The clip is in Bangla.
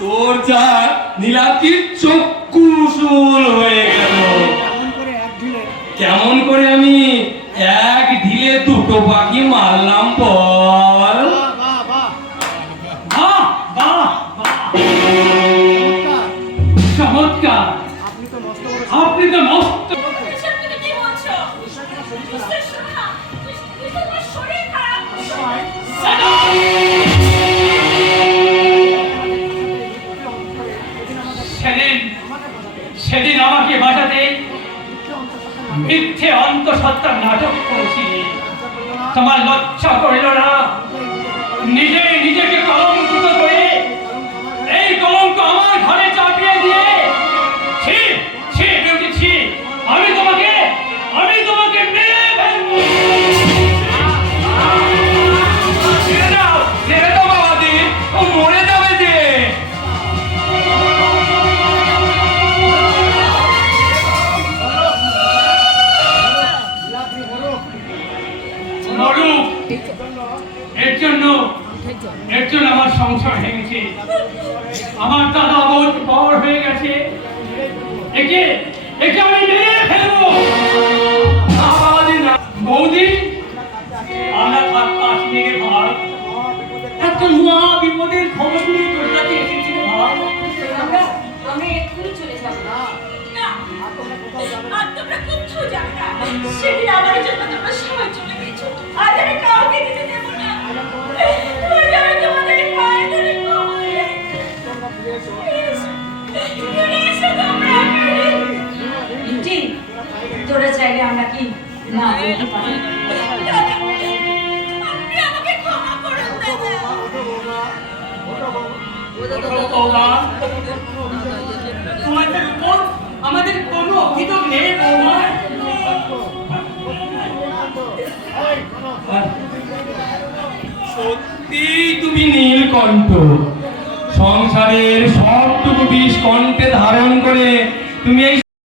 তোর যা নীলাদ্রির চক্ষুশূল হয়ে গেল। কেমন করে আমি এক ঢিলে দুটো পাখি মারলাম বল? চমৎকার। আপনি তো নষ্ট। সেদিন আমাকে বাঁচাতে মিথ্যে অন্তঃসত্ত্বার নাটক করেছিলি। তোমার লজ্জা করিল না? নিজেকে কলঙ্কিত করে এই কলঙ্ক আমার ঘরে চাপিয়ে দিয়ে উঠেছি। আমি তোমাকে মেরে ফেলবো। ছেড়ে দাও বাবাজি, ও মরে যাবে যে। এর জন্য আমার সংসার ভেঙেছে, আমার দাদা বহুত বড় হয়ে গেছে। একে আমি মেরে ফেলবো। বৌদি, আমরা থাকতে আসিনি রে ভাই, একটা মহা বিপদের খবর নিয়ে তোর কাছে এসেছি ভাই। আমি এক্ষুনি চলে যাব। না, আর তোমরা কোথাও যাবে না। সেদিন আমার জন্য তোমরা সবাই চলে গেছো, আজ আমি কাউকে যেতে দেবো না। আমি তোমাদের পায়ে ধরে ক্ষমা চাই। তোরা চাইলে আমরা কি না বলতে পারি? আপনি আমাকে ক্ষমা করুন দাদা। তোমাদের উপর আমাদের কোনো অভিযোগ নেই বৌমা। সত্যি তুমি নীলকণ্ঠ, সংসারের সবটুকু বিষ কণ্ঠে ধারণ করে তুমি এই